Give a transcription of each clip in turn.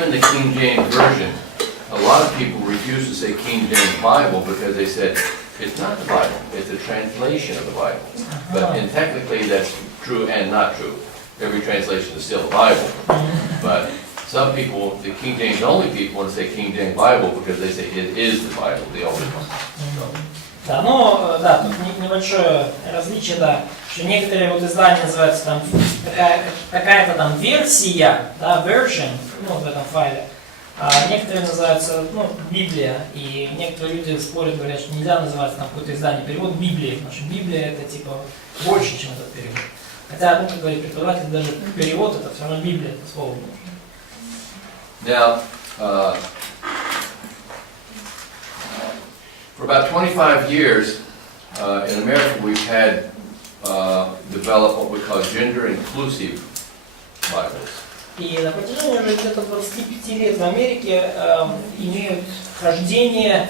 even the King James Version, a lot of people refuse to say King James Bible because they said it's not the Bible, it's a translation of the Bible. But technically that's true and not true. Every translation is still the Bible. But some people, the King James only people, want to say King James Bible because they say it is the Bible, the only one. Да, но да, тут небольшое различие, да, что некоторые вот издания называются там какая-то там версия, да, version, ну, в этом файле, а некоторые называются, ну, Библия, и некоторые люди спорят, говорят, что нельзя называть там какое-то издание перевод Библии, потому что Библия это типа больше, чем этот перевод. Хотя, ну, как говорит преподаватель, даже перевод это все равно Библия, это слово Божье. Now, for about 25 years, in America we've had developed what we call gender-inclusive Bibles. И на протяжении уже где-то 25 лет в Америке имеют хождение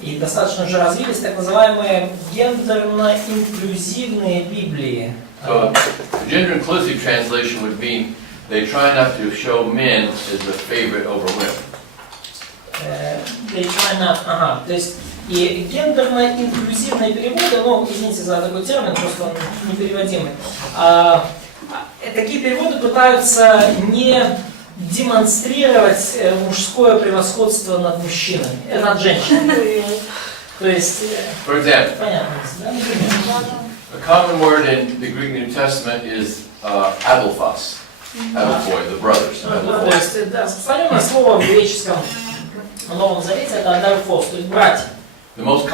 и достаточно уже развились так называемые гендерно-инклюзивные Библии. So, the gender-inclusive translation would be they try not to show men as the favorite over women. They try not, то есть и гендерно-инклюзивные переводы, ну, извините за такой термин, просто он непереводимый. Такие переводы пытаются не демонстрировать мужское превосходство над мужчинами, над женщинами. То есть, For example, понятно, да? a common word in the Greek New Testament is adelphos, adelphoi, the brothers. То есть, распространенное слово в греческом Новом Завете это аdelphos, то есть братья. The most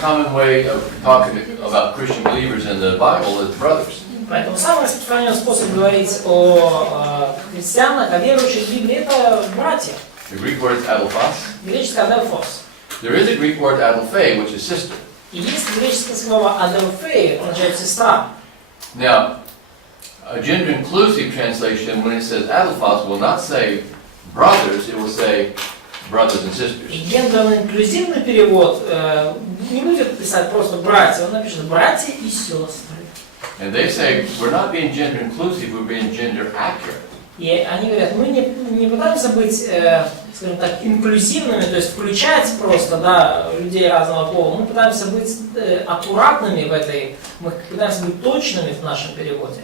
common way of talking about Christian believers in the Bible is brothers. Поэтому самый распространенный способ говорить о христианах, о верующих в Библии это братья. The Greek word is adelphos. Греческое adelphos. There is a Greek word adelphei, which is sister. И есть греческое слово adelphei, это означает сестра. Now, a gender-inclusive translation, when it says adelphos, will not say brothers, it will say brothers and sisters. И гендерно-инклюзивный перевод не будет писать просто братья, он напишет братья и сестры. And they say, we're not being gender-inclusive, we're being gender-accurate. И они говорят, мы не пытаемся быть, скажем так, инклюзивными, то есть включать просто, да, людей разного пола, мы пытаемся быть аккуратными в этой, мы пытаемся быть точными в нашем переводе.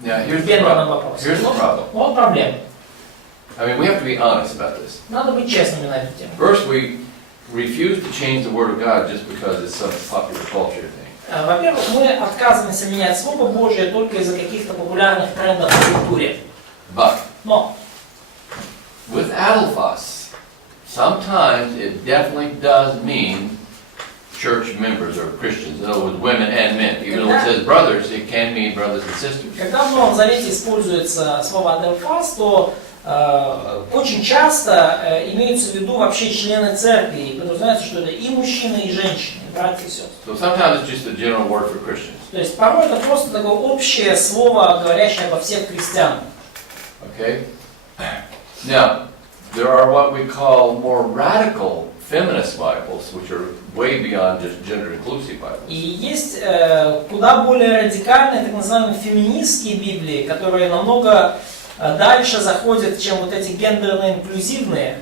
Now, here's the problem. Вот проблема. I mean, we have to be honest about this. Надо быть честными на эту тему. First, we refuse to change the Word of God just because it's some popular culture thing. Во-первых, мы отказываемся менять Слово Божье только из-за каких-то популярных трендов в культуре. Но with adelphos, sometimes it definitely does mean church members or Christians. In other words, women and men. Even though it says brothers, it can mean brothers and sisters. Когда в Новом Завете используется слово adelphos, то очень часто имеются в виду вообще члены церкви, и подразумевается, что это и мужчины, и женщины, и братья и сестры. So sometimes it's just a general word for Christians. То есть порой это просто такое общее слово, говорящее обо всех христианах. Okay? Now, there are what we call more radical feminist Bibles, which are way beyond just gender-inclusive Bibles. И есть куда более радикальные, так называемые феминистские Библии, которые намного дальше заходят, чем вот эти гендерно-инклюзивные.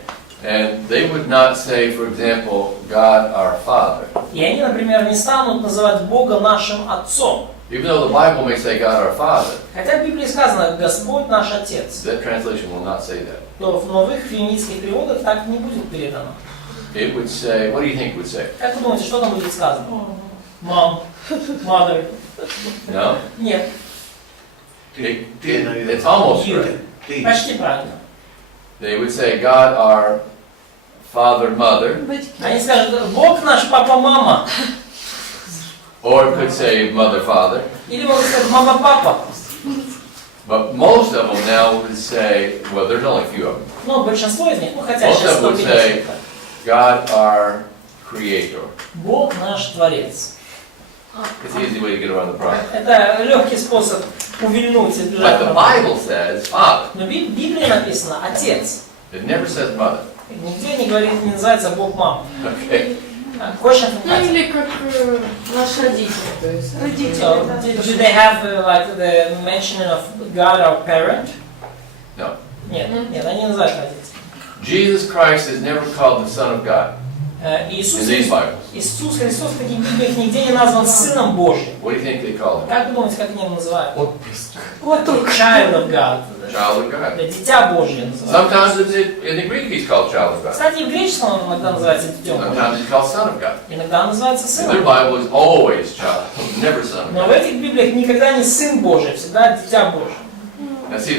And they would not say, for example, God our Father. И они, например, не станут называть Бога нашим Отцом. Even though the Bible may say God our Father, хотя в Библии сказано «Господь наш Отец», that translation will not say that. то в новых феминистских переводах так не будет передано. It would say, what do you think it would say? Как вы думаете, что там будет сказано? Mom, mother. No? Нет. It's almost right. Почти правильно. They would say God our Father, Mother. Они скажут «Бог наш папа, мама». Or it could say Mother, Father. Или могут сказать «Мама, папа». But most of them now would say, well, there's only a few of them. Но большинство из них, ну хотя Most сейчас of them would say God our Creator. Бог наш Творец. It's an easy way to get around the problem. Это легкий способ увильнуть от But the Bible says Father. Но в Библии написано Отец. It never says Mother. Нигде не говорит, не называется Бог мама. Okay. Ну или как наш родитель, то есть родители. So, do they have like the mention of God our parent? No. Нет, они называют родителями. Jesus Christ is never called the Son of God Иисус, in these Bibles. Иисус Христос в таких Библиях нигде не назван Сыном Божьим. What do you think they call him? Как вы думаете, как они его называют? Латук. Child of God. Child of God. Да, Дитя Божье называют. Sometimes in the Greek he's called child of God. Кстати, в греческом он иногда называется Детем Божьим. Sometimes he's called Son of God. Иногда он называется In their Сыном. Bible is always child, never Son of Но в God. этих Библиях никогда не Сын Божий, всегда Дитя Божье. Now see,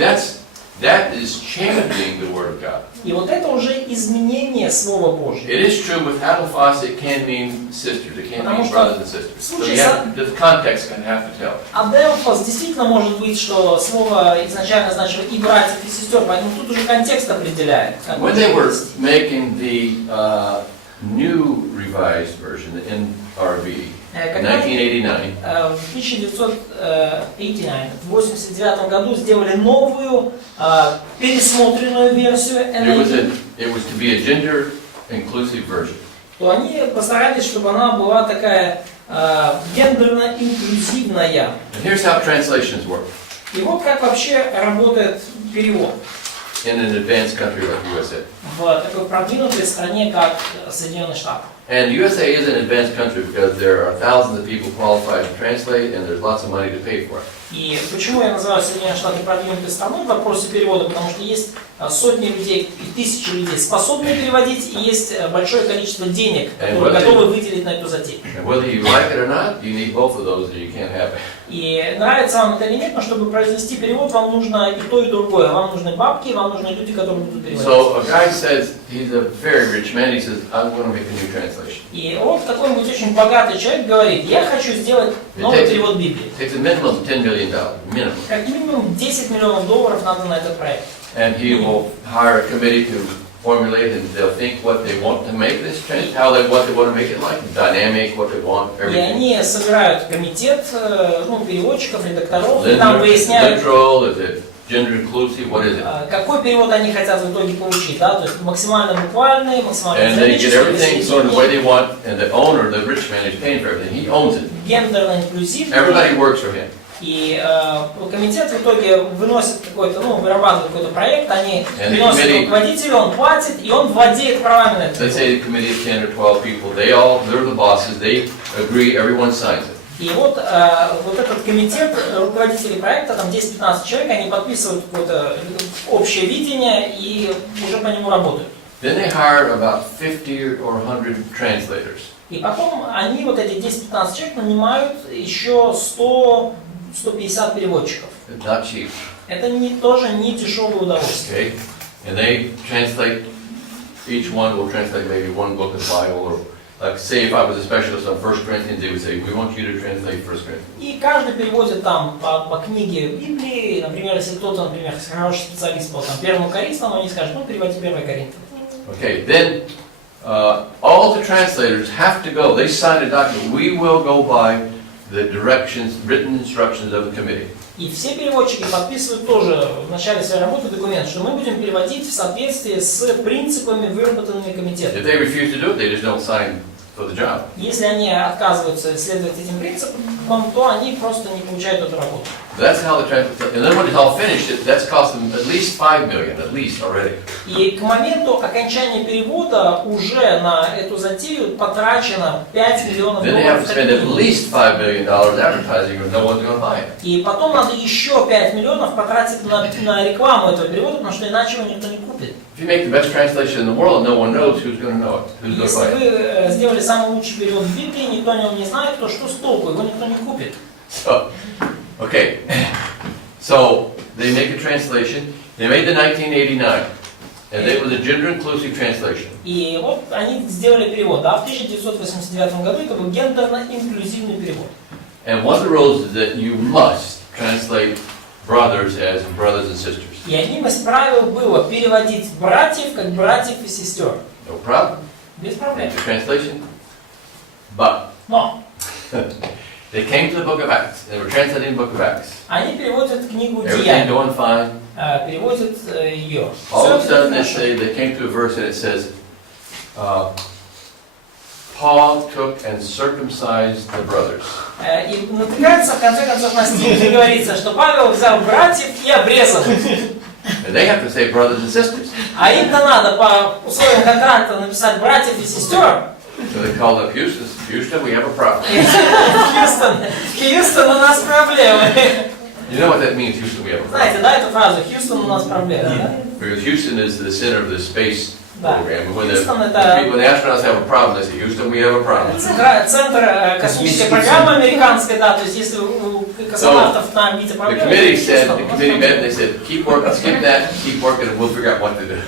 that is changing the Word of God. И вот это уже изменение Слова Божьего. It is true with Adelphos it can mean sisters, it can Потому mean что brothers and sisters. So случай you have, the context can have to tell. Аделфос действительно может быть, что слово изначально значило и братьев, и сестер, поэтому тут уже контекст определяет. When they were making the new revised version, the NRV, in 1989, в 1989 году сделали новую, пересмотренную версию NIV, it was to be a gender-inclusive version. то они постарались, чтобы она была такая гендерно-инклюзивная. And here's how translations work И вот как вообще работает перевод in an advanced country like USA. в такой продвинутой стране, как Соединенные Штаты. And USA is an advanced country because there are thousands of people qualified to translate and there's lots of money to pay for it. И почему я называю Соединенные Штаты продвинутой страной в вопросе перевода? Потому что есть сотни людей и тысячи людей, способные переводить, и есть большое количество денег, которые готовы выделить на эту затею. And whether you like it or not, you need both of those or you can't have it. И нравится вам это или нет, но чтобы произвести перевод, вам нужно и то, и другое. Вам нужны бабки, вам нужны люди, которые будут переводить. So a guy says, he's a very rich man, he says, I'm going to make a new translation. И вот какой-нибудь очень богатый человек говорит, я хочу сделать новый перевод Библии. It takes a minimum of $10 million, minimum. Как минимум $10 миллионов надо на этот проект. And he will hire a committee to formulate and they'll think what they want to make this change, what they want to make it like, dynamic, what they want, И everything. они собирают комитет переводчиков, редакторов, и там выясняют, Literal, is it gender inclusive, what is it? какой перевод они хотят в итоге получить, да, то есть максимально буквальный, максимально And they get everything sort of the way экономический, they want, and the owner, the rich man, is paying for everything. He owns it. гендерно-инклюзивный. Everybody works for him. И комитет в итоге выносит какой-то, вырабатывает какой-то проект, они приносят руководителю, он платит, и он владеет правами на это. Let's say the committee of 10 or 12 people, they're the bosses, they agree, everyone signs it. И вот этот комитет руководителей проекта, там 10-15 человек, они подписывают какое-то общее видение и уже по нему работают. Then they hire about 50 or 100 translators. И потом они, вот эти 10-15 человек, нанимают еще 100-150 переводчиков. It's not cheap. Это тоже не дешевое удовольствие. Okay? And they translate, each one will translate maybe one book of the Bible, or like say if I was a specialist on 1 Corinthians, they would say, we want you to translate 1 Corinthians. И каждый переводит там по книге Библии, например, если кто-то, например, хороший специалист по 1 Коринфянам, они скажут, переводи 1 Коринфянам. Okay, then all the translators have to go. They sign a document. We will go by the directions, written instructions of the committee. И все переводчики подписывают тоже в начале своей работы документ, что мы будем переводить в соответствии с принципами, выработанными комитетом. If they refuse to do it, they just don't sign for the job. Если они отказываются следовать этим принципам, то они просто не получают эту работу. That's how the translation. And then when it's all finished, that's cost them at least $5 million, at least already. И к моменту окончания перевода уже на эту затею потрачено $5 миллионов. Then they have to spend at least $5 million advertising, or no one's going to buy it. И потом надо еще 5 миллионов потратить на рекламу этого перевода, потому что иначе его никто не купит. If you make the best translation in the world, no one knows who's going to know it, who's going to buy it. Если вы сделали самый лучший перевод в Библии, никто о нем не знает, то что с толку? Его никто не купит. So, okay, so they make a translation. They made the 1989, and it was a gender-inclusive translation. И вот они сделали перевод, да, в 1989 году это был гендерно-инклюзивный перевод. And one of the rules is that you must translate brothers as brothers and sisters. И одним из правил было переводить братьев как братьев и сестер. No problem. Без проблем. The translation. But Но they came to the book of Acts. They were translating the book of Acts. они переводят книгу Everything Деяний, going fine. переводят ее. All of a sudden they came to a verse and it says, Paul took and circumcised the brothers. И натыкается в конце концов на стих, где говорится, что Павел взял братьев и обрезал. And they have to say brothers and sisters. А им-то надо по условиям контракта написать братьев и сестер. So they called up Houston. Houston, we have a problem. Хьюстон, у нас проблемы. You know what that means, Houston, we have a problem? Знаете, да, эту фразу? Хьюстон, у нас проблемы. Да? Because Houston is the center of the space Да. program. When Houston the это astronauts have a problem, they say, Houston, we have a problem. центр космической программы американской, да, то есть если у космонавтов на орбите The проблемы, committee то said, Хьюстон, the у нас committee met, проблемы. they said, keep working, skip that, keep working, and we'll figure out what to do.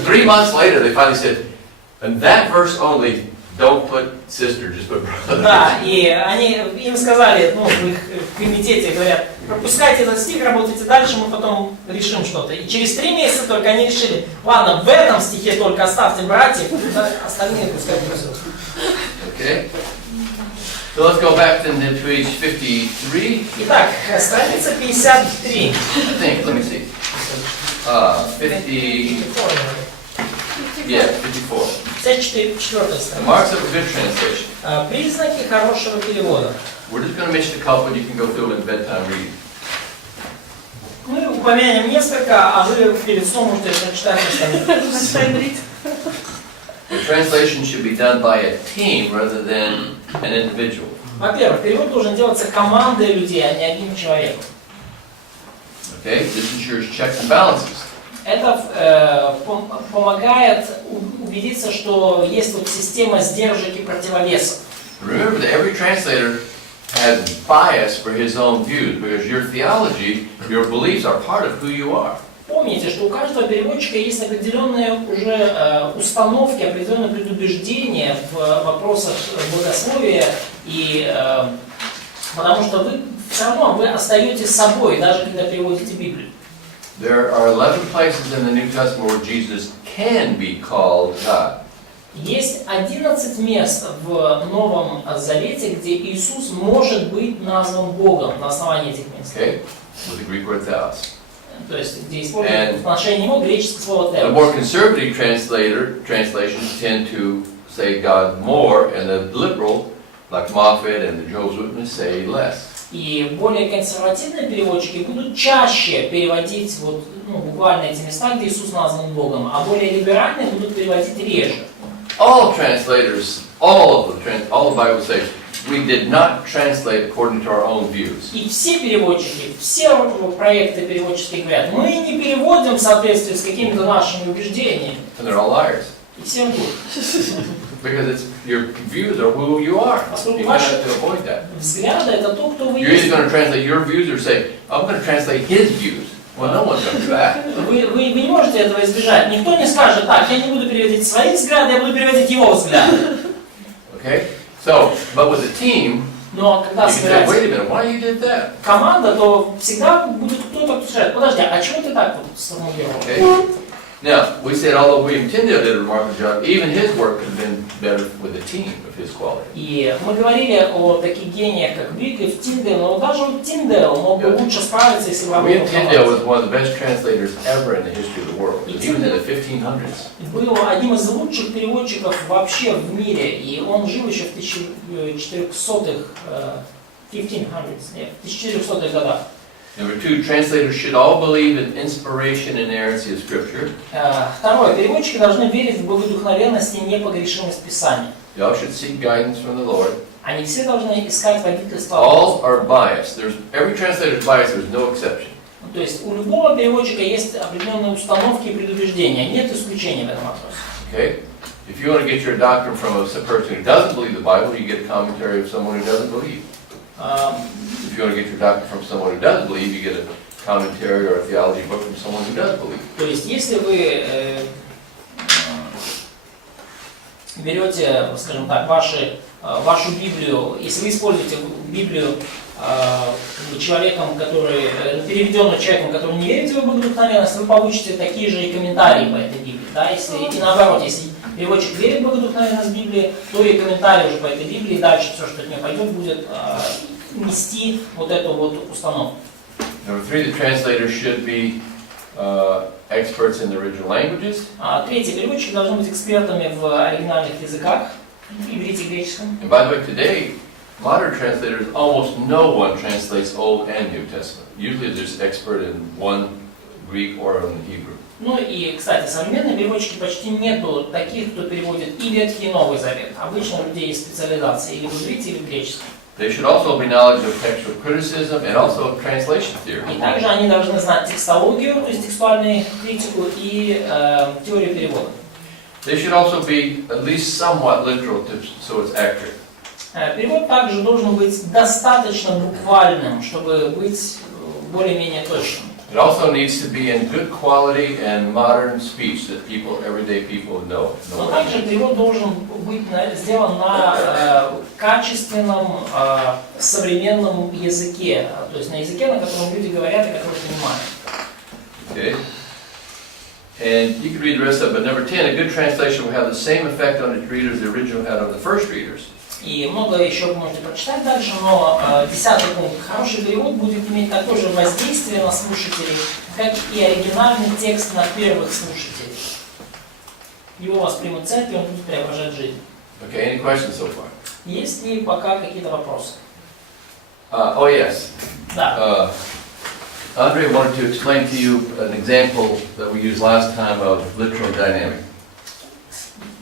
3 months later, they finally said, and that verse only, don't put sister, just put brother. Да, и они им сказали, ну, в их комитете говорят, пропускайте этот стих, работайте дальше, мы потом решим что-то. И через 3 месяца только они решили, ладно, в этом стихе только оставьте братьев, да, остальные пускай присутствуют. Okay? So let's go back to page 53, Итак, страница 53. I think, let me see. 50, yeah, 54. 54 The страница. marks of a good translation. Признаки хорошего перевода. We're just going to mention a couple, you can go through in bedtime reading. Мы упомянем несколько, а вы перед сном можете прочитать остальные. The translation should be done by a team rather than an individual. Во-первых, перевод должен делаться командой людей, а не одним человеком. Okay? This ensures checks and balances. Это помогает убедиться, что есть вот система сдержек и противовесов. Remember that every translator has bias for his own views because your theology, your beliefs are part of who you are. Помните, что у каждого переводчика есть определенные уже установки, определенные предубеждения в вопросах богословия, и потому что вы все равно вы остаетесь собой, даже когда переводите Библию. There are 11 places in the New Testament where Jesus can be called God. Есть 11 мест в Новом Завете, где Иисус может быть назван Богом на основании этих мест. Okay? With the Greek word theos. То есть, где используется в отношении него греческое слово The «теос». more conservative translations tend to say God more, and the liberal, like Moffat and the Jehovah's Witness, say less. И более консервативные переводчики будут чаще переводить вот, ну, буквально эти места, где Иисус назван Богом, а более либеральные будут переводить реже. All translators, all the Bible says, we did not translate according to our own views. И все переводчики, все проекты переводческие говорят, мы не переводим в соответствии с какими-то нашими убеждениями. And they're all liars. И все лгут. Because it's, your views are who you are. You have to avoid that. Взгляды — это то, кто вы You're either есть. going to translate your views or say, I'm going to translate his views. Well, no one's going to do that. Вы не можете этого избежать. Никто не скажет, так, я не буду переводить свои взгляды, я буду переводить его взгляды. Okay? So, but with a team, Но когда you can say, wait a собирается minute, why you did that? команда, то всегда будет кто-то, кто скажет, подожди, а чего ты так вот сформулировал? Okay? Now, we said although William Tyndale did a remarkable job, even his work could have been better with a team of his quality. И мы говорили о таких гениях, как Wycliffe, Tyndale, но даже вот Tyndale мог бы лучше справиться, если бы William Tyndale was one of the best translators ever in the history of the world. И He was in the Tyndale 1500s. был одним из лучших переводчиков вообще в мире, и он жил еще в 1400-х, 1400-х годах. Number 2, translators should all believe in inspiration and inerrancy of Scripture. Второе. Переводчики должны верить в богодухновенность и непогрешимость Писания. They all should seek guidance from the Lord. Они все должны искать водительство. All are biased. Every translator is biased, there's no exception. То есть у любого переводчика есть определенные установки и предубеждения. Нет исключения в этом вопросе. Okay? If you want to get your doctrine from a person who doesn't believe the Bible, you get a commentary of someone who doesn't believe. If you want to get your doctrine from someone who doesn't believe, you get a commentary or a theology book from someone who does believe. То есть, если вы берете, скажем так, вашу Библию, если вы используете Библию человеком, который, переведенную человеком, который не верит в богодухновенность, вы получите такие же и комментарии по этой Библии. Да? И наоборот, если переводчик верит в богодухновенность Библии, то и комментарий уже по этой Библии, дальше все, что от нее пойдет, будет нести вот эту вот установку. Number 3, the translators should be experts in the original languages. Третье, переводчики должны быть экспертами в оригинальных языках, иврите, греческом. And by the way, today, modern translators, almost no one translates Old and New Testament. Usually there's expert in one Greek or in the Hebrew. Ну и, кстати, современные переводчики почти нету таких, кто переводит и Ветхий, и Новый Завет. Обычно у людей есть специализация или в иврите, или в греческом. They should also be knowledge of textual criticism and also of translation theory. И также они должны знать текстологию, то есть текстуальную критику и теорию перевода. They should also be at least somewhat literal so it's accurate. Перевод также должен быть достаточно буквальным, чтобы быть более-менее точным. It also needs to be in good quality and modern speech that everyday people know. Но также перевод должен быть сделан на качественном, современном языке, то есть на языке, на котором люди говорят и который понимают. Okay. And you can read the rest of it, but number 10, a good translation will have the same effect on its readers the original had on the first readers. И много еще вы можете прочитать дальше, но 10-й пункт. Хороший перевод будет иметь такое же воздействие на слушателей, как и оригинальный текст на первых слушателей. Его воспримут церкви, он будет преображать жизнь. Okay, any questions so far? Есть ли пока какие-то вопросы? Oh yes. Да. Andre wanted to explain to you an example that we used last time of literal dynamic.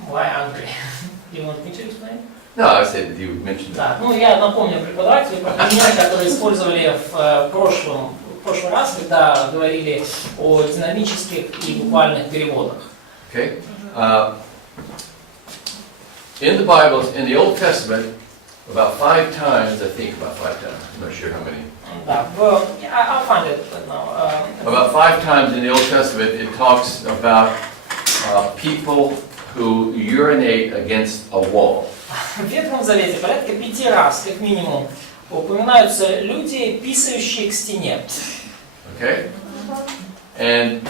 Why angry? You want me to explain? No, I said you mentioned Да, that. ну я напомню преподавателю про пример, который использовали в прошлый раз, когда говорили о динамических и буквальных переводах. Okay. In the Bible, in the Old Testament, about 5 times, I think about 5 times, I'm not sure how many. Да, I'll find it now. About 5 times in the Old Testament, it talks about people who urinate against a wall. В Ветхом Завете порядка 5 раз, как минимум, упоминаются люди, писающие к стене. Okay? And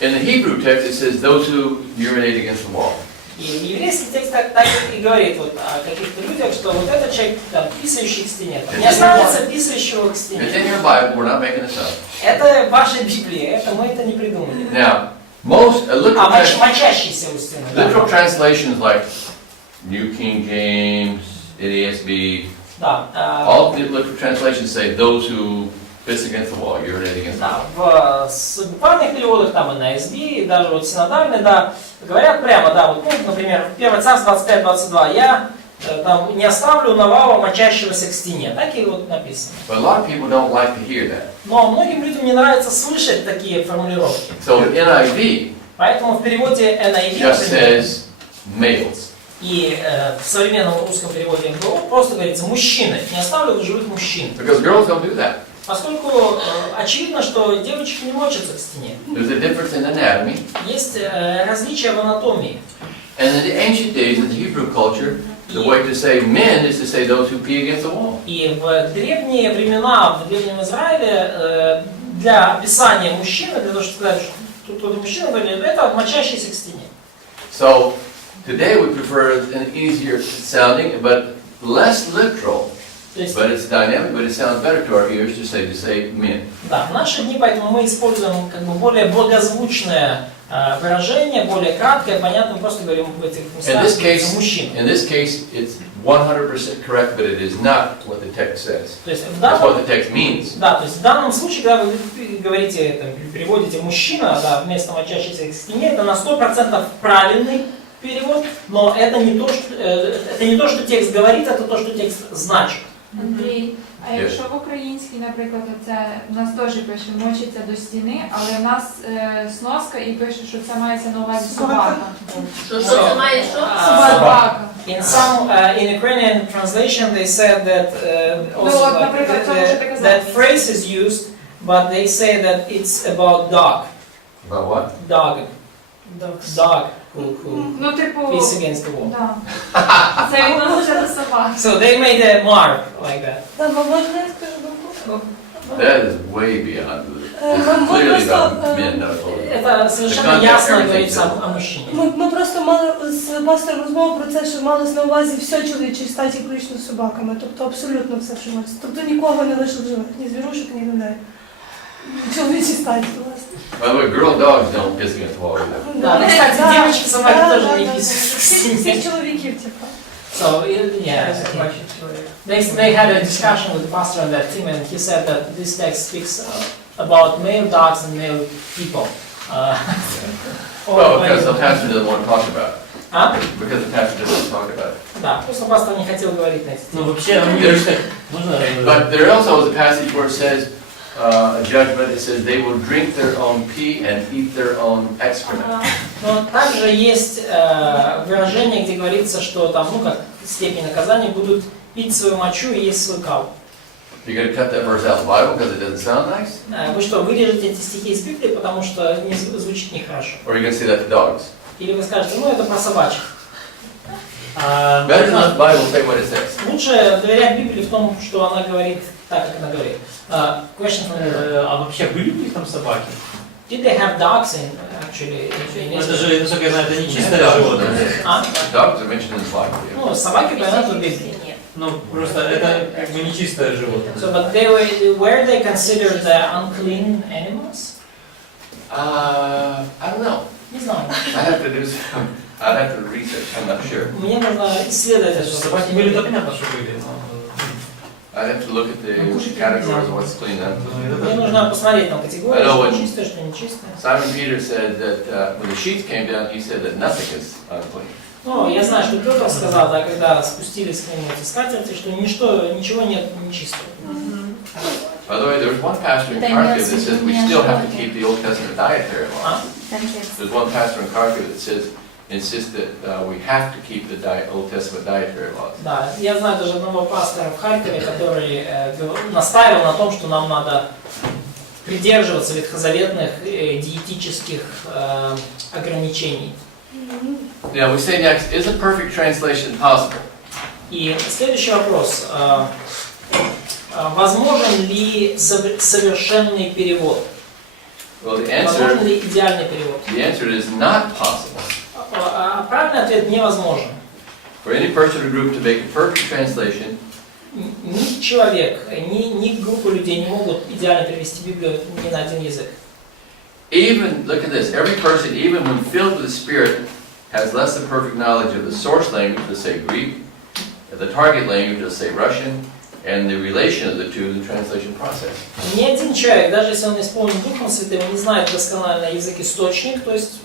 in the Hebrew text, it says those who urinate against the wall. И еврейский текст так и говорит вот о каких-то людях, что вот этот человек, там, писающий к стене, там, не останется писающего к It's стене. in your Bible, we're not making this up. Это ваша Библия, мы это не придумали. Now, most Мочащийся у стены. literal translations like New King James, NASB, Да. all the literal translations say those who piss against the wall, urinate against the wall. Да, в буквальных переводах, там и на NASB, и даже вот синодальные, да, говорят прямо, да, вот, ну, например, 1 Царств 25-22, я там не оставлю навала, мочащегося к стене, так и вот написано. But a lot of people don't like to hear that. Но многим людям не нравится слышать такие формулировки. So NIV Поэтому в переводе NIV, just says males. и в современном русском переводе МГУ просто говорится «мужчины», не оставлю в живых мужчин. Because girls don't do that. Поскольку очевидно, что девочки не мочатся к стене. There's a difference in anatomy. Есть различия в анатомии. And in the ancient days, in the Hebrew culture, the way to say men is to say those who pee against the wall. И в древние времена, в Древнем Израиле, для описания мужчины, для того, чтобы сказать, что кто-то мужчина, это мочащийся к стене. So today we prefer an easier sounding, but less literal. But it's dynamic, but it sounds better to our ears to say men. Да, в наши дни, поэтому мы используем как бы более благозвучное выражение, более краткое, понятно, мы просто говорим в этих местах мужчин. In this case, it's 100% correct, but it is not what the text says. То есть That's what the text means. Да, то есть в данном случае, когда вы говорите, там, переводите мужчина, да, вместо мочащейся к стене, это на 100% правильный перевод, но это не то, что текст говорит, это то, что текст значит. Андрій, а якщо в українській, наприклад, оце у нас теж пише мочиться до стіни, але в нас сноска і пише, що це мається на увазі собака. Що це має що? Собака. In Ukrainian translation they said that also that phrase is used, but they say that it's about dog. About what? Dog. Dog. Ну, типу, piss against the wall. Да. Це відноситься до собак. So they made a mark like that. That is way beyond. It's clearly about men, not women. Это совершенно ясно говорится о мужчине. Ми просто мали з пастором розмову про це, що малось на увазі все чоловічі статі, включно з собаками. Тобто абсолютно все, що малось. Тобто нікого не лишив живих, ні звірушок, ні людей. Чоловічі статі, власне. By the way, girl dogs don't piss against the wall either. Да, кстати, девочки собаки тоже не писают. Всіх чоловіків, типу. So, yeah, they had a discussion with the pastor on that team, and he said that this text speaks about male dogs and male people. Well, because the pastor doesn't want to talk about it. А? Because the pastor doesn't want to talk about it. Да, просто пастор не хотел говорить на эти темы. Ну вообще, у них можно... But there also is a passage where it says, a judgment, it says, they will drink their own pee and eat their own excrement. Но также есть выражение, где говорится, что там, ну как степень наказания, будут пить свою мочу и есть свой кал. You're going to cut that verse out of the Bible because it doesn't sound nice? Вы что, вырежете эти стихи из Библии, потому что не звучит нехорошо? Or are you going to say that to dogs? Или вы скажете, ну это про собачек. Better not the Bible say what it says. Лучше доверять Библии в том, что она говорит так, как она говорит. Question from the... А вообще были у них там собаки? Did they have dogs in actually? Это же, насколько я знаю, это не чистое животное. А? Dogs are mentioned in the Bible. Yeah. Ну, собаки, понятно, в Библии. Ну, просто это как бы не чистое животное. So, but were they considered unclean animals? I don't know. Не знаю. I'd have to research, I'm not sure. Мне нужно исследовать это. Собаки были, то понятно, что были. I'd have to look at the categories of what's clean and unclean. Мне нужно посмотреть там категории, I know что what- чистое, что нечистое. Simon Peter said that when the sheets came down, he said that nothing is unclean. Ну, я знаю, что Петр сказал, да, когда спустились к нему эти скатерти, что ничего нет нечистого. By the way, there's one pastor in Kharkiv that says we still have to keep the Old Testament dietary laws. There's one pastor in Kharkiv that says, insists that we have to keep the Old Testament dietary laws. Да, я знаю даже одного пастора в Харькове, который настаивал на том, что нам надо придерживаться ветхозаветных диетических ограничений. Now we say next, is a perfect translation possible? И следующий вопрос. Возможен ли совершенный перевод? Well, Возможен ли идеальный перевод? the answer is not possible. Правильный ответ невозможен. For any person or group to make a perfect translation, Ни человек, ни группа людей не могут идеально перевести Библию ни на один язык. even, look at this, every person, even when filled with the Spirit, has less than perfect knowledge of the source language, let's say Greek, the target language, let's say Russian, and the relation of the two in the translation process. Ни один человек, даже если он исполнен Духом Святым, не знает досконально язык-источник, то есть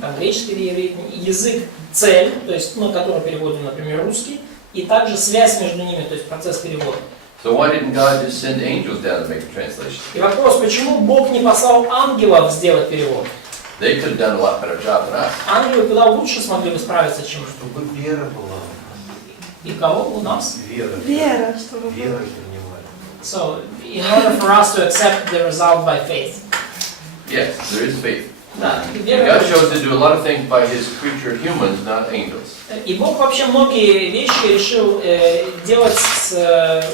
там, греческий или еврейский, язык-цель, то есть, ну, который переводим, например, русский, и также связь между ними, то есть процесс перевода. So why didn't God just send angels down to make the translation? И вопрос, почему Бог не послал ангелов сделать перевод? They could have done a lot better job than us. Ангелы куда лучше смогли бы справиться, чем Чтобы вера была. и кого у нас. Вера. Вера, чтобы Вера было. принимали. So, in order for us to accept the result by faith. Yes, there is faith. Да, God вера. chose to do a lot of things by His creature humans, not angels. И Бог вообще многие вещи решил делать,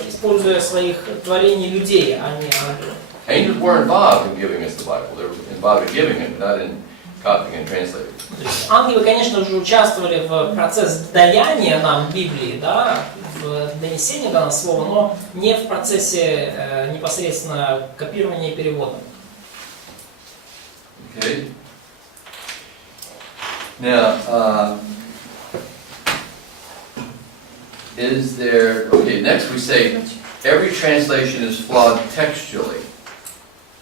используя своих творений людей, а не ангелов. Angels were involved in giving us the Bible. They were involved in giving it, not in copying and translating. То есть ангелы, конечно же, участвовали в процессе даяния нам Библии, да, в донесении данного слова, но не в процессе непосредственно копирования и перевода. Okay. Now, is there? Okay. Next, we say every translation is flawed textually.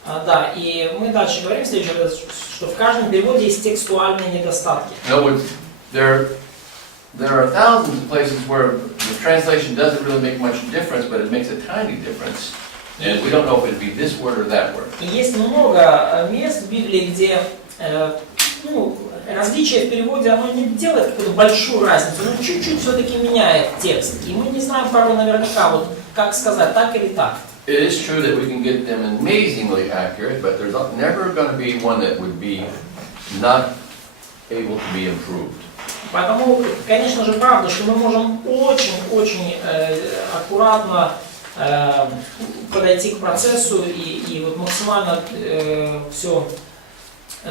Да, и мы дальше говорим в следующий раз, что в каждом переводе есть текстуальные недостатки. In other words, there are thousands of places where the translation doesn't really make much difference, but it makes a tiny difference, and we don't know if it'd be this word or that word. И есть много мест в Библии, где ну, различие в переводе оно не делает какую-то большую разницу, но чуть-чуть все-таки меняет текст. И мы не знаем порой наверняка, вот как сказать, так или так. It is true that we can get them amazingly accurate, but there's never going to be one that would be not able to be improved. Поэтому, конечно же, правда, что мы можем очень-очень аккуратно подойти к процессу и вот максимально все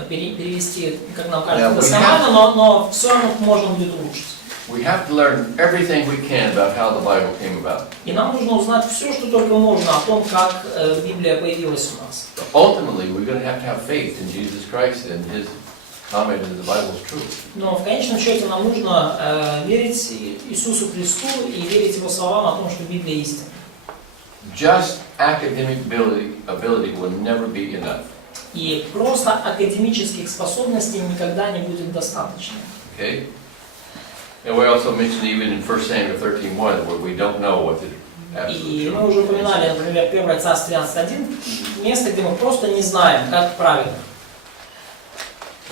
перевести, как нам кажется, досконально, но все равно можно будет улучшить. We have to learn everything we can about how the Bible came about. И нам нужно узнать все, что только можно о том, как Библия появилась у нас. Ultimately, we're going to have faith in Jesus Christ and His comment that the Bible is true. Но в конечном счете нам нужно верить Иисусу Христу и верить Его словам о том, что Библия истина. just academic ability will never be enough. И просто академических способностей никогда не будет достаточно. Okay? And we also mentioned even in 1 Samuel 13:1 where we don't know what the И absolute мы уже truth упоминали, например, 1 Царств 13:1, место, где мы просто не знаем, как правильно. is.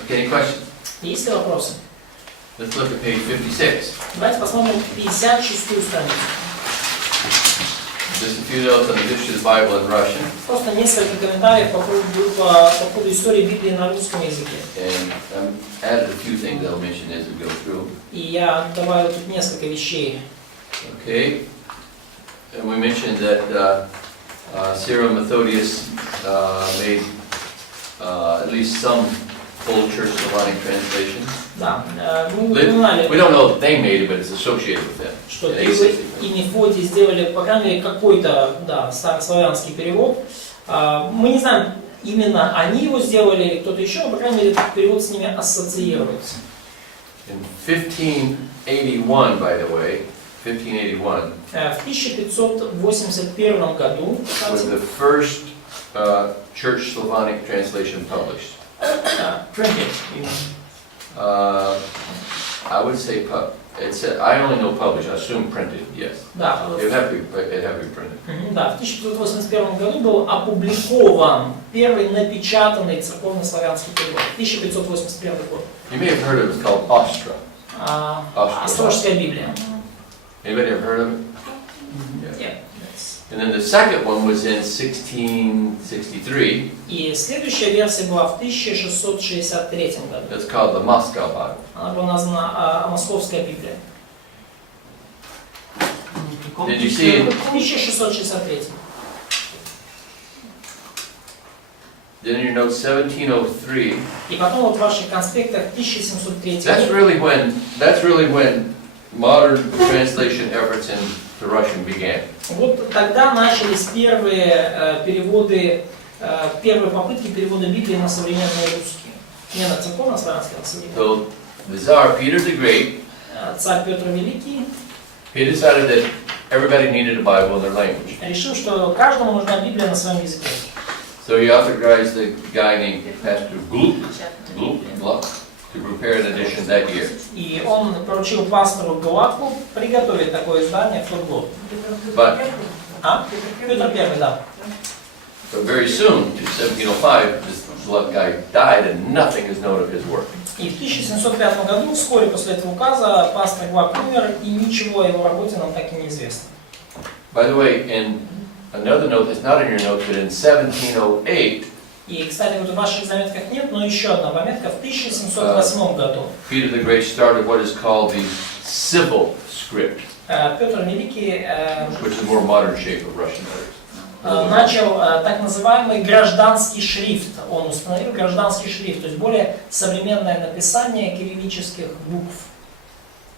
Okay, any questions? Есть ли вопросы? Let's look at page 56. Давайте посмотрим 56-ю страницу. Just a few notes on the history of the Bible in Russian. Просто несколько комментариев по поводу истории Библии на русском языке. And added a few things I'll mention as we go through. И я добавил тут несколько вещей. Okay? And we mentioned that Cyril and Methodius made at least some full church Slavonic translation. Да, мы упоминали, We don't know that they made it, but it's associated with them. что In Киевский 865. и Мефодий сделали, по крайней мере, какой-то, да, старославянский перевод. Мы не знаем, именно они его сделали или кто-то еще, но, по крайней мере, этот перевод с ними ассоциируется. In 1581, by the way, 1581 В 1581 году, was the first church Slavonic translation published. printed, I would say I only know published. I assume printed. Yes, да, it'd have to be printed. да, в 1581 году был опубликован первый напечатанный церковно-славянский перевод. 1581 год. You may have heard of it. It's called Ostra. Острожская Библия. Anybody ever heard of it? Yeah. And then the second one was in 1663. И следующая версия была в 1663 году. That's called the Moscow Bible. Она была названа Московская Библия. Did you see it? 1663. Then in your notes, 1703. И потом вот в ваших конспектах 1703 That's год. really when modern translation efforts into Russian began. Вот тогда начались первые переводы, первые попытки перевода Библии на современные русские. Не на церковно-славянский, а на современный. So the Tsar Peter the Great, Царь Петр Великий he decided that everybody needed a Bible in their language. решил, что каждому нужна Библия на своем языке. So he authorized a guy named Pastor Gluck to prepare an edition that year. И он поручил пастору Галаку приготовить такое издание в тот год. But Петр Первый, да. But very soon, in 1705, this guy died and nothing is known of his work. И в 1705 году, вскоре после этого указа, пастор Глак умер, и ничего о его работе нам так и не известно. By the way, in another note that's not in your notes, but in 1708, И, кстати, вот в ваших заметках нет, но еще одна пометка. В 1708 году Peter the Great started what is called the civil script, Петр Великий which is a more modern shape of Russian letters. начал так называемый гражданский шрифт. Он установил гражданский шрифт, то есть более современное написание кириллических букв.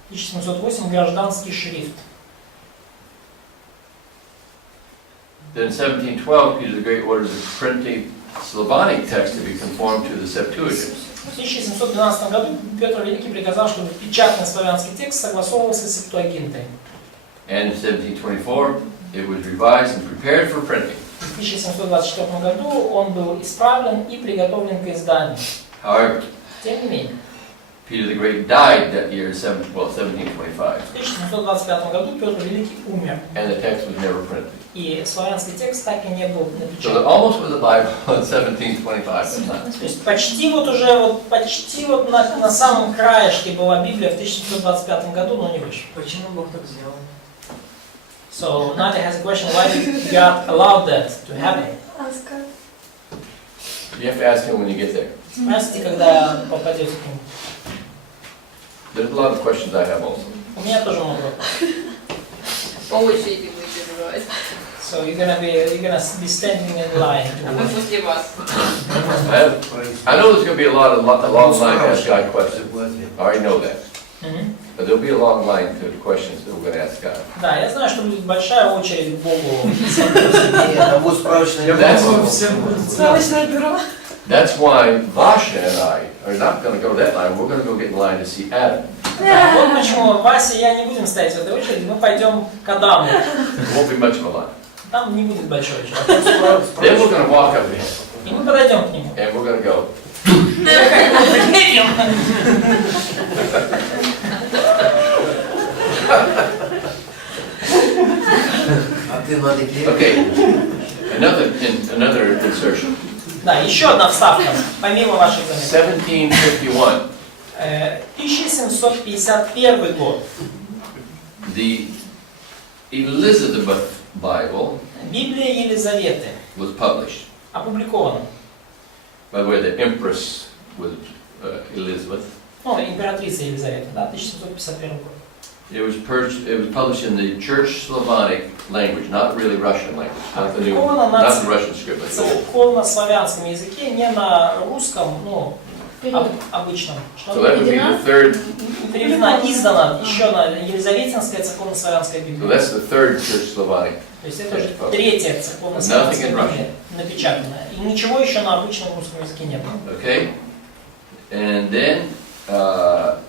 1708 гражданский шрифт. Then in 1712, Peter the Great ordered the printing Slavonic text to be conformed to the Septuagint. В 1712 году Петр Великий приказал, чтобы печатный славянский текст согласовывался с Септуагинтой. And in 1724, it was revised and prepared for printing. В 1724 году он был исправлен и приготовлен к изданию. However, Тем не менее, Peter the Great died that year in 1725, в 1725 году Петр Великий умер, and the text was never printed. и славянский текст так и не был So there напечатан. almost was a Bible in 1725. То есть почти вот на самом краешке была Библия в 1725 году, но не выше. Почему Бог так сделал? So Nadia has a question: why did God allow that to happen? Аска. You have to ask him when you get there. Спросите, когда попадете к нему. There's a lot of questions I have also. У меня тоже много вопросов. По очереди будете задавать. So you're gonna be standing in line. А мы после вас. I know there's going to be a long line to ask God questions. I already know that. Мгм. But there'll be a long line to questions that we're going to ask God. Да, я знаю, что будет большая очередь к Богу. Там будет справочная Справочное бюро. That's why Vasha and I are not going to go that line. We're going to go get in line to see Adam. Вот почему Вася и я не будем стоять в этой очереди, мы пойдем к Адаму. It won't be much of a line. Там не будет большой человек. Then we're going to walk up to him И мы подойдем к нему. and we're going to go. А ты надо клеить? Okay, another insertion. Да, еще одна вставка, помимо ваших заметок. 1751. 1751 год. The Elizabeth Bible Библия Елизаветы was published. опубликована. By the way, the Empress was Elizabeth. Ну, императрица Елизавета, да, 1751 год. It was published in the Church Slavonic language, not really Russian language, not the Russian script, but the old. Церковно-славянском языке, не на русском, ну, обычном. So that would be the third. Переведена, издана еще на Елизаветинская церковно-славянская So Библия. that's the third Church Slavonic. То есть это уже третья церковно-славянская Библия, напечатанная. И ничего еще на обычном русском языке нет. Okay, and then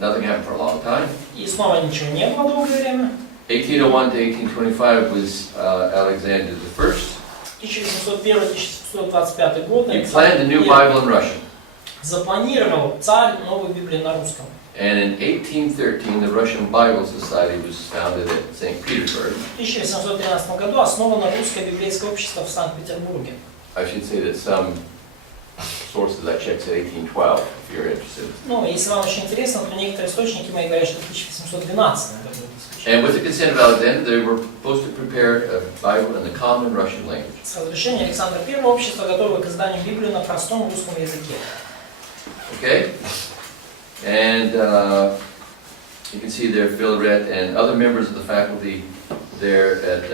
nothing happened for a long time. И снова ничего не было долгое время. 1801 to 1825 was Alexander I. 1801-1825 год. He planned a new Bible in Russian. Запланировал царь новую Библию на русском. And in 1813, the Russian Bible Society was founded at St. Petersburg. В 1813 году основано Русское библейское общество в Санкт-Петербурге. I should say that some sources I checked said 1812, if you're interested. Ну, если вам очень интересно, то некоторые источники мои говорят, что в 1812 году. And with the consent of Alexander, they were supposed to prepare a Bible in the common Russian language. С разрешения Александра I общество готово к изданию Библии на простом русском языке. Okay? And you can see there Phil Rett and other members of the faculty there at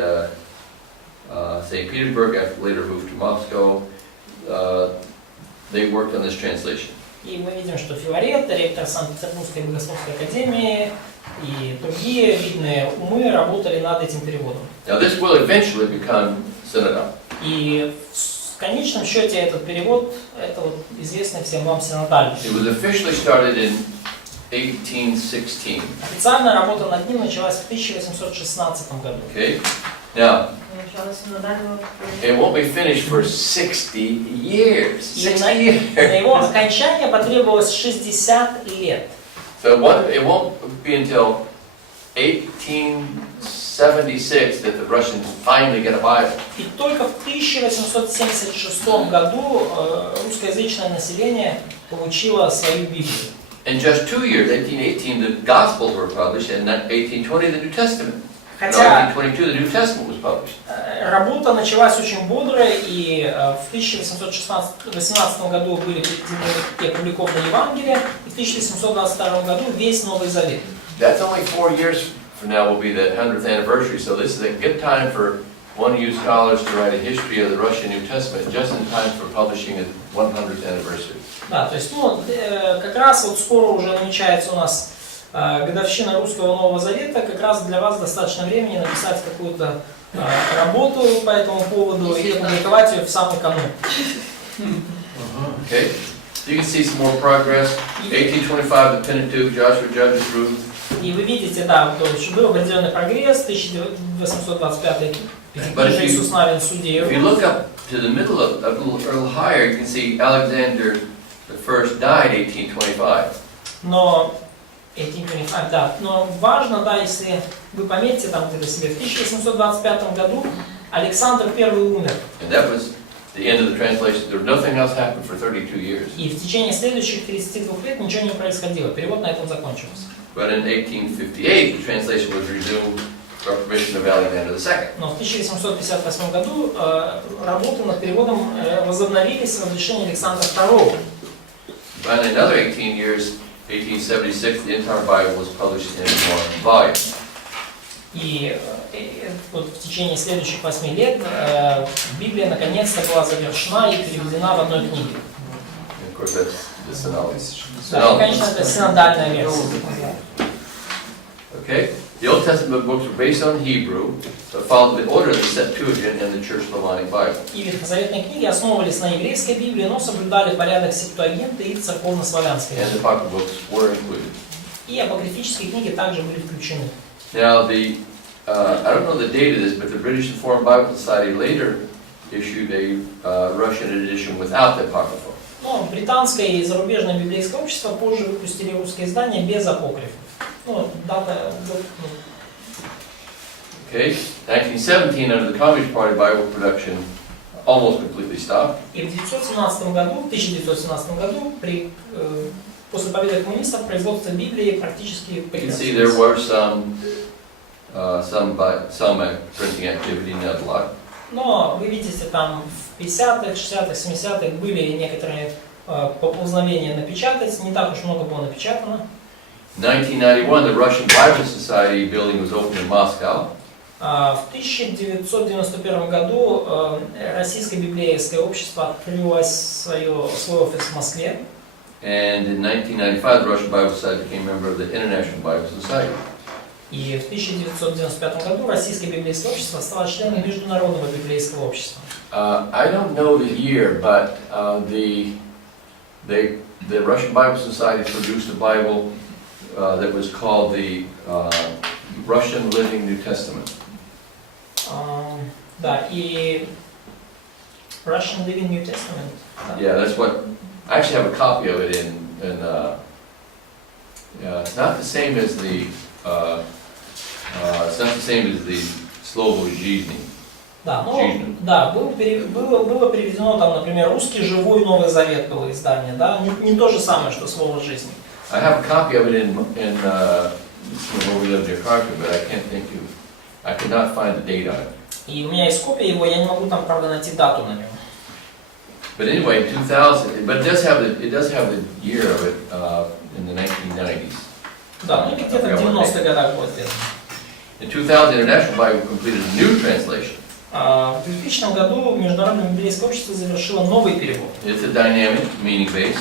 St. Petersburg, after later moved to Moscow. They worked on this translation. И мы видим, что Филарет, ректор Санкт-Петербургской богословской академии и другие видные умы работали над этим переводом. Now this will eventually become synodal. И в конечном счете этот перевод, это вот известный всем вам синодальный. It was officially started in 1816. Официальная работа над ним началась в 1816 году. Okay? Now, it won't be finished for 60 years. И 60 на years. его окончание потребовалось 60 лет. So it won't be until 1876 that the Russians finally get a Bible. И только в 1876 году русскоязычное население получило свою Библию. In just 2 years, 1818, the Gospels were published, and in 1820, the New Testament. In Хотя 1822, the New Testament was published. работа началась очень бодро, и в 1818 году были опубликованы Евангелия, и в 1722 году весь Новый Завет. That's only 4 years from now will be the 100th anniversary, so this is a good time for one of you scholars to write a history of the Russian New Testament, just in time for publishing the 100th anniversary. Да, то есть, ну, как раз вот скоро уже намечается у нас годовщина Русского Нового Завета, как раз для вас достаточно времени написать какую-то работу по этому поводу и опубликовать ее в самый канун. Okay, so you can see some more progress. 1825, the Pentateuch, Joshua, Judges, Ruth. И вы видите, да, то есть был определенный прогресс, 1825 Пятикнижие, Иисус Навин, Судей. If you look up to the middle of a little higher, you can see Alexander I died 1825. Но 1825, да. Но важно, да, если вы пометите там где-то себе, в 1825 году Александр I умер. And that was the end of the translation. There nothing else happened for 32 years. И в течение следующих 32 лет ничего не происходило. Перевод на этом закончился. But in 1858, the translation was resumed by permission of Alexander II. Но в 1858 году работы над переводом возобновились с разрешения Александра II. Finally, another 18 years, 1876, the entire Bible was published in one volume. И вот в течение следующих 8 лет Библия наконец-то была завершена и переведена в одной книге. And of course, that's the synod. Да, и, конечно, это синодальная версия. Okay? The Old Testament books were based on Hebrew, but followed the order of the Septuagint and the Church Slavonic Bible. И ветхозаветные книги основывались на еврейской Библии, но соблюдали порядок Септуагинты и церковно-славянской. And the apocryphal books were included. И апокрифические книги также были включены. Now, the I don't know the date of this, but the British Reformed Bible Society later issued a Russian edition without the Apocrypha. Ну, британское и зарубежное библейское общество позже выпустили русское издание без апокрифов. Ну, дата... Okay, 1917, under the Communist Party, Bible production almost completely stopped. И в 1917 году, после победы коммунистов, производство Библии практически You can see there прекратилось. were some printing activity, not a lot. Но вы видите, там в 50-х, 60-х, 70-х были некоторые поползновения напечатать, не так уж много было напечатано. In 1991, the Russian Bible Society building was opened in Moscow. В 1991 году Российское библейское общество открыло свой офис в Москве. And in 1995, the Russian Bible Society became a member of the International Bible Society. И в 1995 году Российское библейское общество стало членом Международного библейского общества. I don't know the year, but the Russian Bible Society produced a Bible that was called the Russian Living New Testament. Да, и Russian Living New Testament. Yeah, that's what. I actually have a copy of it it's not the same as the. It's not the same as the Слово Божье. Да, ну, да, было переведено там, например, русский живой Новый Завет было издание, да, не то же самое, что Слово жизни. I have a copy of it in where we live near Kharkiv, but I could not find the date on it. И у меня есть копия его, я не могу там, правда, найти дату на нем. But anyway, 2000, but it does have the year of it in the 1990s. Да, ну или где-то в 90-х годах было сделано. In 2000, International Bible completed a new translation. В 2000 году Международное библейское общество завершило новый перевод. It's a dynamic, meaning-based.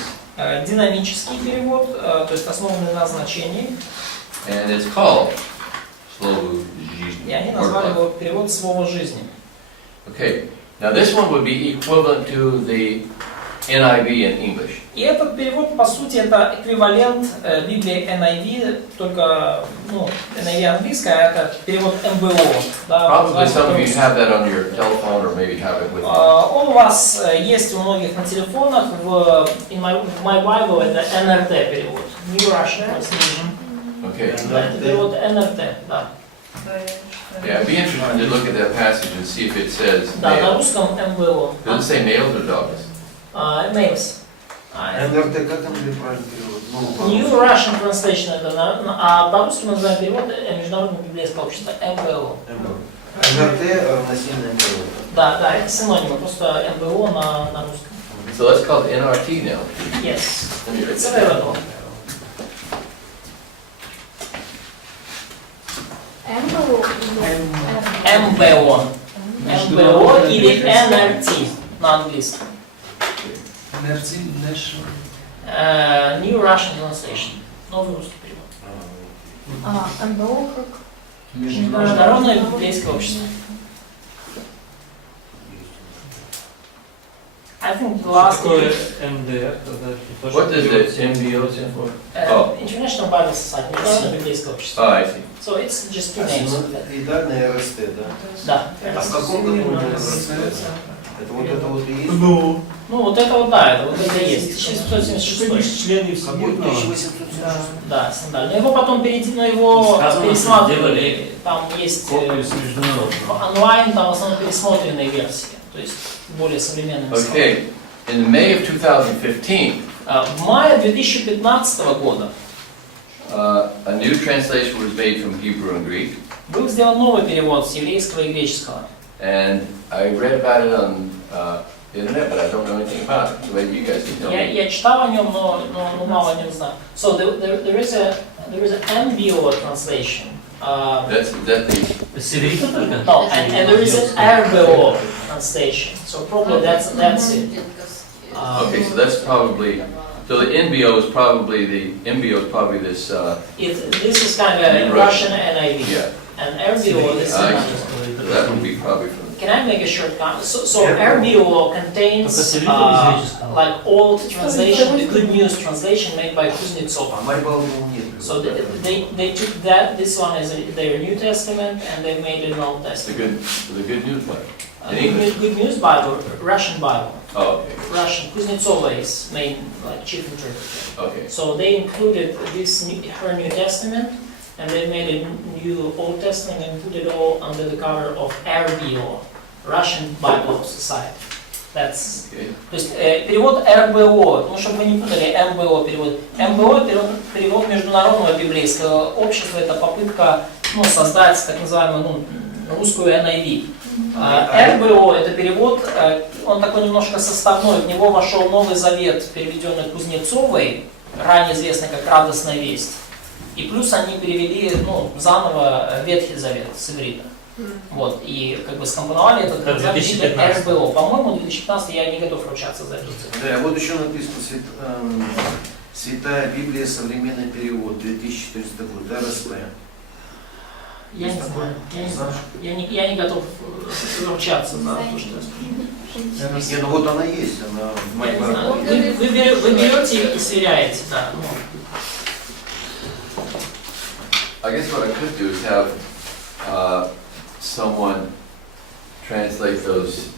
Динамический перевод, то есть основанный на значении. And it's called Слово И они Жизни. назвали его перевод «Слово жизни». Okay, now this one would be equivalent to the NIV in English. И этот перевод, по сути, это эквивалент Библии NIV, только, ну, NIV английская, это перевод МБО. Да, Probably some of you have that on your telephone or maybe have it with you. Он у вас есть у многих на телефонах, в My Bible это НРТ перевод, New Russian Translation. Okay. Да, это перевод НРТ, да. Yeah, it'd be interesting to look at that passage and see if it says Да, на male. русском МБО. Does it say males or dogs? Males. НРТ, как там будет правильно перевод? New Russian Translation это, а по-русски мы называем перевод Международного библейского общества МБО. НРТ равносильно МБО. Да, да, это синонимы, просто МБО на русском. So let's call it NRT now. Yes, Let me write it's that down. available. МБО. МБО или НРТ на английском. New Russian Translation. Новый русский перевод. МБО как? Международное библейское общество. I think the last Такое МДР, тогда тоже What does перевод. the MBO stand for? Oh. International Bible Society, Международное библейское общество. Oh, I see. So it's just two names. И данные РСТ, да? Да. А в каком году он был расцвет? Это вот и есть? Ну вот это вот, да, это вот это и есть. 1776. Члены Какой? всего. 1876? Да, стандартно. Его потом его пересматривали. Там есть Копию с международным. онлайн, там в основном пересмотренные версии. То есть более современные. Okay, in May of 2015, В мае 2015 года a new translation was made from Hebrew and Greek, был сделан новый перевод с еврейского и греческого. and I read about it on the internet, but I don't know anything about it. So maybe you guys can tell me. Я читал о нем, но мало о нем знаю. So there is an MBO translation. Is that the Северита только? No, and there is an RBO translation. So probably that's it. okay? So that's probably so the NBO is probably this. This is kind of Russian NIV. Yeah, And RBO is I another. see. So that would be probably from. Can I make a short comment? So RBO Только contains северита без греческого. like old translation, the Good News translation made by Kuznetsov. А Байбал нет. So they took this one as their New Testament and they made it an Old Testament. The good news one. In English? Good News Bible, Russian Bible. Oh, okay. Russian, Kuznetsova is main, like, chief interpreter. Okay. So they included her New Testament, and they made a new Old Testament and put it all under the cover of RBO, Russian Bible Society. That's, Okay. то есть перевод РБО, ну чтобы вы не путали, МБО перевод. МБО перевод Международного библейского общества, это попытка создать так называемую русскую NIV. РБО это перевод, он такой немножко составной, в него вошел Новый Завет, переведенный Кузнецовой, ранее известный как «Радостная весть». И плюс они перевели заново Ветхий Завет с иврита. Вот, и как бы скомпоновали этот РБО. По-моему, 2015 я не готов ручаться за эту цифру. Да, вот еще написано Святая Библия, современный перевод, 2400 год, РСП. Я не знаю, я не готов ручаться за то, что я скажу. Не, ну вот она есть, она в моей Я не знаю. работе. Вы берете и сверяете, да. I guess what I could do is have someone translate those.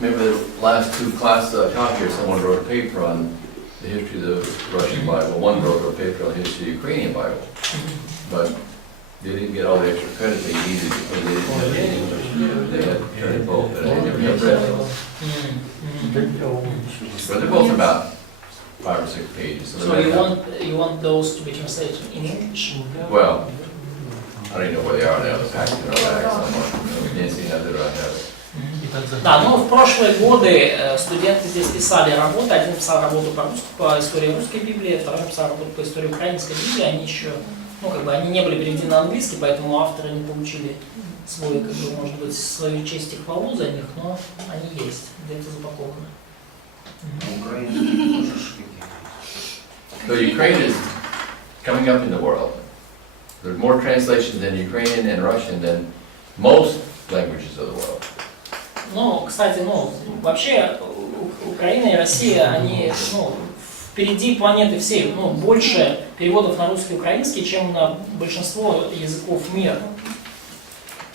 Maybe the last two classes I taught here, someone wrote a paper on the history of the Russian Bible. One wrote a paper on the history of the Ukrainian Bible. But they didn't get all the extra credit they needed because they didn't have any English. They had to turn it both, and I never have read those. But they're both about 5 or 6 pages. So you want those to be translated in English? Well, I don't even know where they are now, the packet in our bag somewhere. We didn't see that, I have it. Да, в прошлые годы студенты здесь писали работы. Один писал работу по истории русской Библии, второй писал работу по истории украинской Библии. Они еще, они не были переведены на английский, поэтому авторы не получили свой, может быть, свою честь и хвалу за них, но они есть, где-то запакованы. Украинские тоже какие-то. So Ukraine is coming up in the world. There's more translations in Ukrainian and Russian than most languages of the world. Кстати, вообще Украина и Россия, они, впереди планеты всей, больше переводов на русский и украинский, чем на большинство языков мира.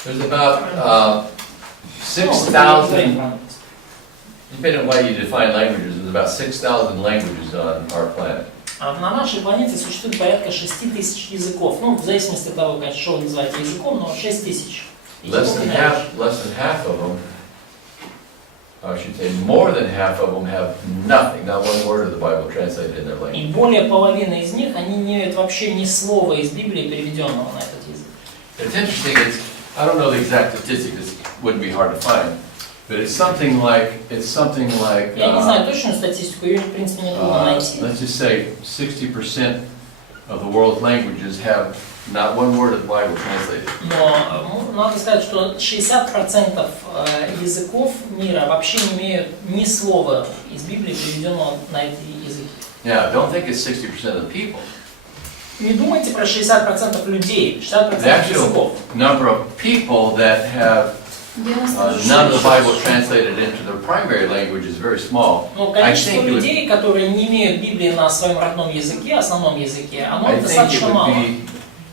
There's about 6,000, depending on how you define languages, there's about 6,000 languages on our planet. На нашей планете существует порядка 6 тысяч языков. В зависимости от того, что вы называете языком, но 6 тысяч. Less than half of them, I should say more than half of them have nothing, not one word of the Bible translated in their language. И более половины из них, они не имеют вообще ни слова из Библии, переведенного на этот язык. It's interesting, I don't know the exact statistics, it wouldn't be hard to find, but it's something like, Я не знаю точную статистику, ее, в принципе, не трудно найти. let's just say 60% of the world's languages have not one word of the Bible translated. Но надо сказать, что 60% языков мира вообще не имеют ни слова из Библии, переведенного на эти языки. Now, don't think it's 60% of the people. Не думайте про 60% людей, 60% The actual языков. number of people that have none of the Bible translated into their primary language is very small. Но количество людей, которые не имеют Библии на своем родном языке, основном языке, оно I think it достаточно мало. would be,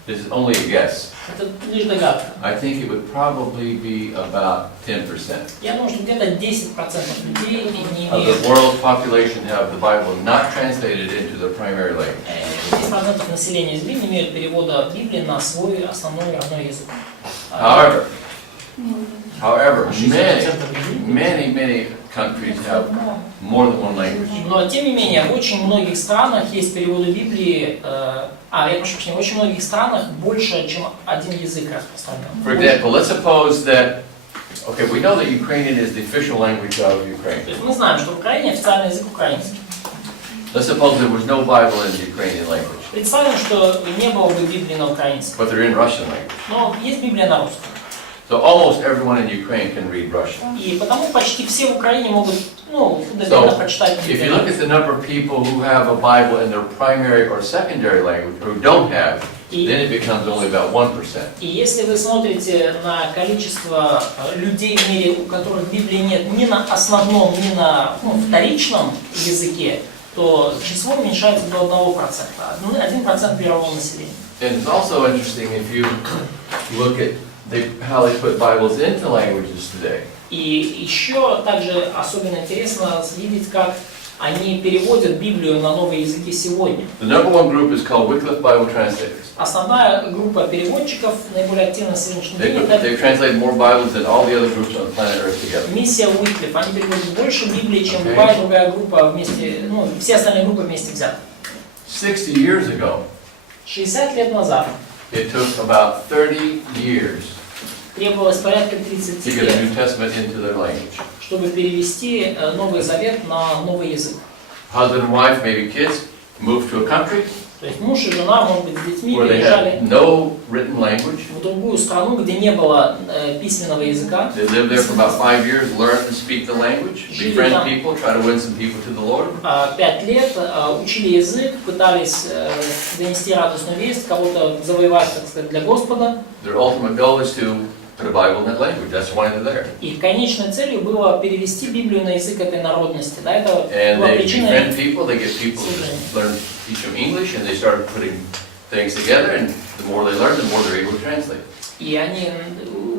this is only a guess, Это лишь догадка. I think it would probably be about 10% Я думаю, что где-то 10% людей не of имеют. the world's population have the Bible not translated into their primary language. 10% населения Земли не имеют перевода Библии на свой основной родной язык. However, many countries have more than one language. Но тем не менее, в очень многих странах есть переводы Библии, я прошу прощения, в очень многих странах больше, чем один язык распространен. For example, let's suppose that, okay, we know that Ukrainian is the official language of Ukraine. То есть мы знаем, что в Украине официальный язык украинский. Let's suppose there was no Bible in the Ukrainian language, Представим, что не было бы Библии на украинском, but they're in Russian language. но есть Библия на русском. So almost everyone in Ukraine can read Russian. И потому почти все в Украине могут, наверное, прочитать If you look Библию. at the number of people who have a Bible in their primary or secondary language, or who don't have, then it becomes only about 1%. И если вы смотрите на количество людей в мире, у которых Библии нет ни на основном, ни на вторичном языке, то число уменьшается до 1%. 1% мирового населения. And it's also interesting if you look at how they put Bibles into languages today. И еще также особенно интересно видеть, как они переводят Библию на новые языки сегодня. The number one group is called Wycliffe Bible Translators. Основная группа переводчиков, наиболее активна в сегодняшний день, это They've translated more Bibles than all the other groups on planet Earth together. миссия Уиклифф. Они переводят больше Библии, чем любая другая группа вместе, все остальные группы вместе взяты. 60 years ago, 60 лет назад it took about 30 years требовалось порядка 30 to get a лет, New Testament into their language. чтобы перевести Новый Завет на новый язык. Husband and wife, maybe kids, moved to a country То есть муж и жена, может быть, с детьми where they переезжали had no written language. в другую страну, где не было письменного языка. They lived there for about 5 years, learned to speak the language, befriend people, try to win some people to the Lord. 5 лет учили язык, пытались донести радостную весть, кого-то завоевать, так сказать, для Господа. Their ultimate goal is to put a Bible in that language. That's why they're there. И конечной целью было перевести Библию на язык этой народности. Да, это And была they причина. befriend people, they get people to learn, teach them English, and they start putting things together, and the more they learn, the more they're able to translate. И они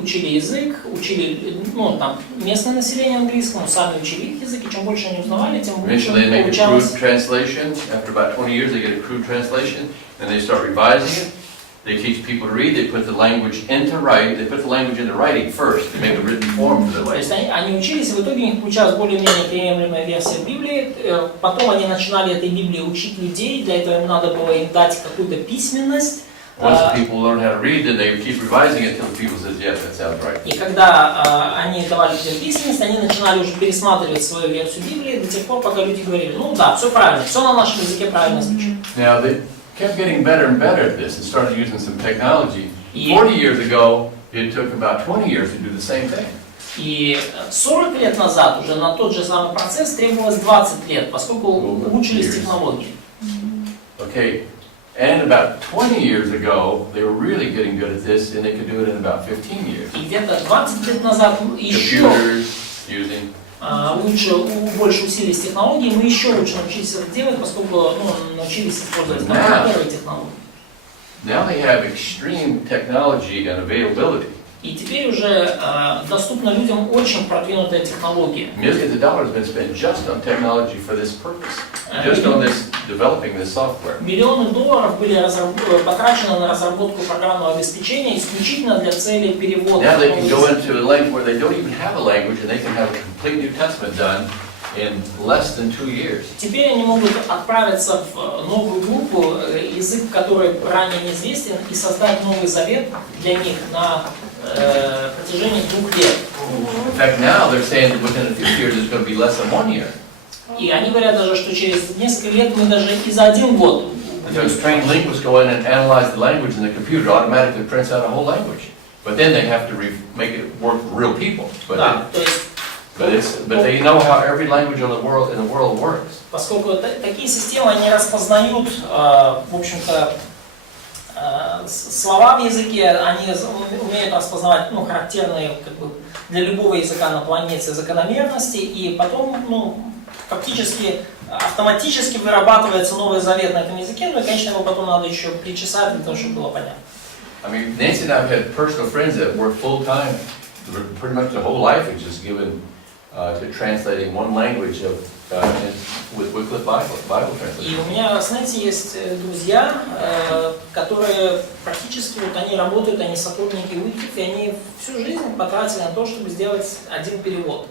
учили язык, учили там, местное население английскому, сами учили их язык, и чем больше они узнавали, тем лучше Eventually they make a получалось. crude translation. After about 20 years, they get a crude translation, and they start revising it. They teach people to read, they put the language into writing, they put the language into writing first, to make a written form for the То есть language. они учились, и в итоге у них получалась более-менее приемлемая версия Библии. Потом они начинали этой Библии учить людей, для этого им надо было им дать какую-то письменность. Once people learn how to read, then they keep revising it until people says, yes, that sounds right. И когда они давали людям письменность, они начинали уже пересматривать свою версию Библии до тех пор, пока люди говорили, ну да, все правильно, все на нашем языке правильно звучит. Now, they kept getting better and better at this and started using some technology. 40 years ago, it took about 20 years to do the same thing. И 40 лет назад уже на тот же самый процесс требовалось 20 лет, поскольку улучшились технологии. Okay, and about 20 years ago, they were really getting good at this, and they could do it in about 15 years. И где-то 20 лет назад еще Computers, using. больше усилились технологии, мы еще лучше научились это делать, поскольку научились использовать первые технологии. Now they have extreme technology and availability. И теперь уже доступна людям очень продвинутая технология. Millions of dollars have been spent just on technology for this purpose, just on this developing this software. Миллионы долларов были потрачены на разработку программного обеспечения исключительно для целей перевода. Now they can go into a language where they don't even have a language, and they can have a complete New Testament done in less than 2 years. Теперь они могут отправиться в новую группу, язык, который ранее неизвестен, и создать Новый Завет для них на протяжении 2 лет. In fact, now they're saying that within a few years it's going to be less than 1 year. И они говорят даже, что через несколько лет мы даже и за 1 год. Because trained linguists go in and analyze the language, and the computer automatically prints out a whole language. But then they have to make it work for real people. Да, то есть But they know how every language in the world works. Поскольку такие системы, они распознают, в общем-то, слова в языке, они умеют распознавать характерные для любого языка на планете закономерности, и потом фактически автоматически вырабатывается Новый Завет на этом языке, но и, конечно, его потом надо еще причесать для того, чтобы было понятно. I mean, Nancy and I have had personal friends that work full-time, pretty much their whole life is just given to translating one language with Wycliffe Bible translation. И у меня, знаете, есть друзья, которые практически они работают, они сотрудники Wycliffe, и они всю жизнь потратили на то, чтобы сделать один перевод.